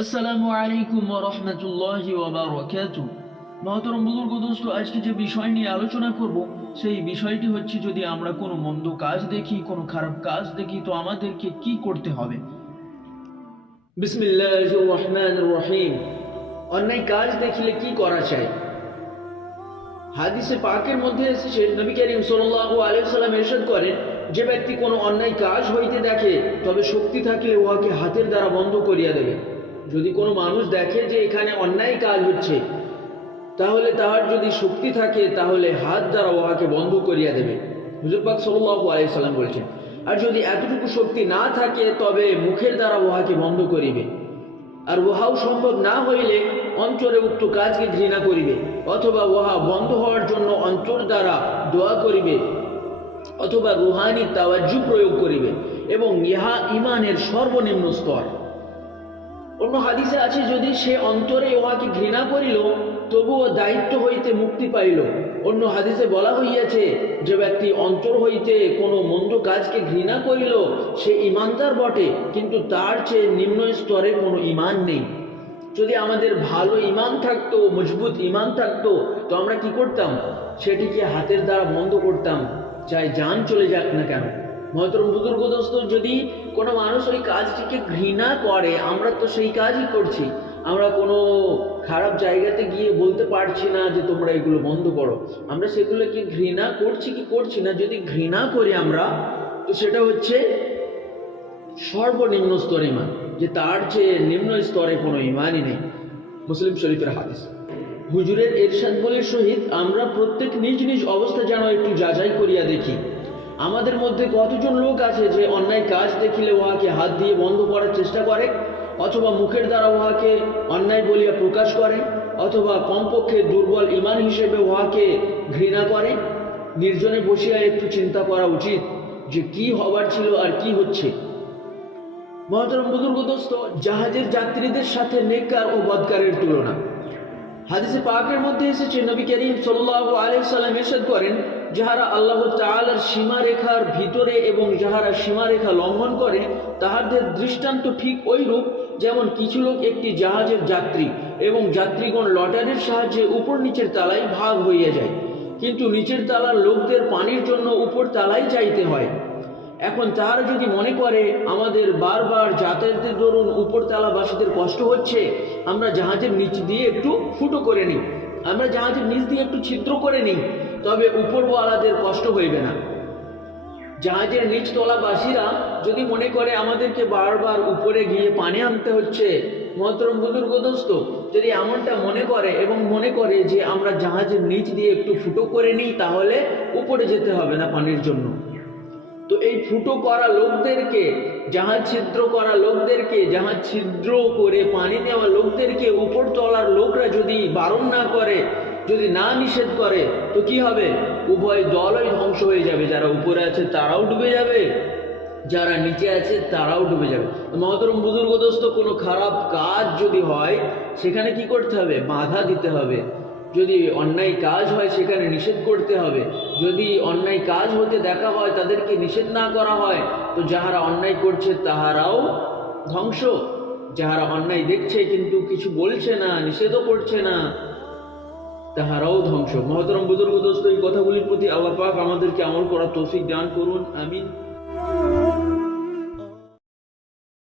আসসালামু আলাইকুম ওয়া রাহমাতুল্লাহি ওয়া বারাকাতুহু। মহতরম বুজুর্গ দোস্ত, আজকে যে বিষয় নিয়ে আলোচনা করব সেই বিষয়টি হচ্ছে, যদি আমরা কোনো মন্দ কাজ দেখি, কোনো খারাপ কাজ দেখি, তো আমাদেরকে কি করতে হবে। বিসমিল্লাহির রহমানির রহিম। অন্যায় কাজ দেখলে কি করা চাই? হাদিসে পাকের মধ্যে এসেছে, নবী করিম সাল্লাল্লাহু আলাইহি ওয়াসাল্লাম ইরশাদ করেন, যে ব্যক্তি কোনো অন্যায় কাজ হইতে দেখে তবে শক্তি থাকলে উহাকে হাতের দ্বারা বন্ধ করিয়া দেবে। যদি কোনো মানুষ দেখে যে এখানে অন্যায় কাজ হচ্ছে, তাহলে তাহার যদি শক্তি থাকে তাহলে হাত দ্বারা উহাকে বন্ধ করিয়া দেবে। হুজুর পাক সাল্লাল্লাহু আলাইহি সাল্লাম বলেছেন। আর যদি এতটুকু শক্তি না থাকে তবে মুখের দ্বারা উহাকে বন্ধ করিবে। আর উহাও সম্ভব না হইলে অন্তরে উক্ত কাজকে ঘৃণা করিবে, অথবা উহা বন্ধ হওয়ার জন্য অন্তর দ্বারা দোয়া করিবে, অথবা রুহানি তাওয়াজ্জু প্রয়োগ করিবে, এবং ইহা ঈমানের সর্বনিম্ন স্তর। অন্য হাদিসে আছে, যদি সে অন্তরে উহাকে ঘৃণা করিল তবুও দায়িত্ব হইতে মুক্তি পাইল। অন্য হাদিসে বলা হইয়াছে, যে ব্যক্তি অন্তর হইতে কোনো মন্দ কাজকে ঘৃণা করিল সে ঈমানদার বটে, কিন্তু তার চেয়ে নিম্ন স্তরে কোনো ঈমান নেই। যদি আমাদের ভালো ঈমান থাকতো, মজবুত ঈমান থাকতো, তো আমরা কি করতাম? সেটিকে হাতের দ্বারা বন্ধ করতাম, চাই জান চলে যাক না কেন। মহতরম বুজুর্গ দোস্ত, যদি কোনো মানুষ ওই কাজটিকে ঘৃণা করে, আমরা তো সেই কাজই করছি। আমরা কোনো খারাপ জায়গাতে গিয়ে বলতে পারছি না যে তোমরা এগুলো বন্ধ করো। আমরা সেগুলোকে ঘৃণা করছি কি করছি না? যদি ঘৃণা করি আমরা, তো সেটা হচ্ছে সর্বনিম্ন স্তর ঈমান, যে তার চেয়ে নিম্ন স্তরে কোনো ঈমানই নেই। মুসলিম শরীফের হাদিস। হুজুরের ইরশাদ বলে সহিত আমরা প্রত্যেক নিজ নিজ অবস্থা যেন একটু যাচাই করিয়া দেখি। আমাদের মধ্যে কতজন লোক আছে যে অন্যায় কাজ দেখিলে উহাকে হাত দিয়ে বন্ধ করার চেষ্টা করে, অথবা মুখের দ্বারা উহাকে অন্যায় বলিয়া প্রকাশ করে, অথবা কমপক্ষে দুর্বল ঈমান হিসেবে উহাকে ঘৃণা করে। নির্জনে বসিয়া একটু চিন্তা করা উচিত যে কি হবার ছিল আর কি হচ্ছে। মহতরম বুজুর্গ দোস্ত, জাহাজের যাত্রীদের সাথে নেককার ও বদকারের তুলনা। হাদিসে পাকের মধ্যে এসেছে, নবী করিম সাল্লাল্লাহু আলাইহি ওয়াসাল্লাম ইরশাদ করেন, যাহারা আল্লাহ তাআলার সীমারেখার ভিতরে এবং যাহারা সীমারেখা লঙ্ঘন করে, তাহাদের দৃষ্টান্ত ঠিক ওইরূপ যেমন কিছু লোক একটি জাহাজের যাত্রী, এবং যাত্রীগণ লটারির সাহায্যে উপর নিচের তালায় ভাগ হইয়া যায়, কিন্তু নিচের তালার লোকদের পানির জন্য উপর তালায় যাইতে হয়। এখন তারা যদি মনে করে আমাদের বারবার যাতায়াতের দরুন উপরতলাবাসীদের কষ্ট হচ্ছে, আমরা জাহাজের নিচ দিয়ে একটু ফুটো করে নিই, আমরা জাহাজের নিচ দিয়ে একটু ছিদ্র করে নিই, তবে উপরওয়ালাদের কষ্ট হইবে না। জাহাজের নিচতলাবাসীরা যদি মনে করে আমাদেরকে বারবার উপরে গিয়ে পানি আনতে হচ্ছে, মহতরম বুজুর্গ দোস্ত, যদি এমনটা মনে করে এবং মনে করে যে আমরা জাহাজের নিচ দিয়ে একটু ফুটো করে নিই, তাহলে উপরে যেতে হবে না পানির জন্য। তো এই ফুটো করা লোকদেরকে, জাহাজ ছিদ্র করা লোকদেরকে, জাহাজ ছিদ্র করে পানি নেওয়া লোকদেরকে উপরতলার লোকরা যদি বারণ না করে, যদি না নিষেধ করে, তো কি হবে? উভয় দলই ধ্বংস হয়ে যাবে। যারা উপরে আছে তারাও ডুবে যাবে, যারা নিচে আছে তারাও ডুবে যাবে। মহতরম বুজুর্গ দোস্ত, কোনো খারাপ কাজ যদি হয় সেখানে কি করতে হবে? বাধা দিতে হবে। যদি অন্যায় কাজ হয় সেখানে নিষেধ করতে হবে। যদি অন্যায় কাজ হতে দেখা হয় তাদেরকে নিষেধ না করা হয়, তো যাহারা অন্যায় করছে তাহারাও ধ্বংস। যাহারা অন্যায় দেখছে কিন্তু কিছু বলছে না, নিষেধও করছে না, তাহারাও ধ্বংস। মহতরম বুজুর্গ দোস্ত, এই কথাগুলির প্রতি আল্লাহ পাক আমাদেরকে আমল করার তৌফিক দান করুন। আমিন।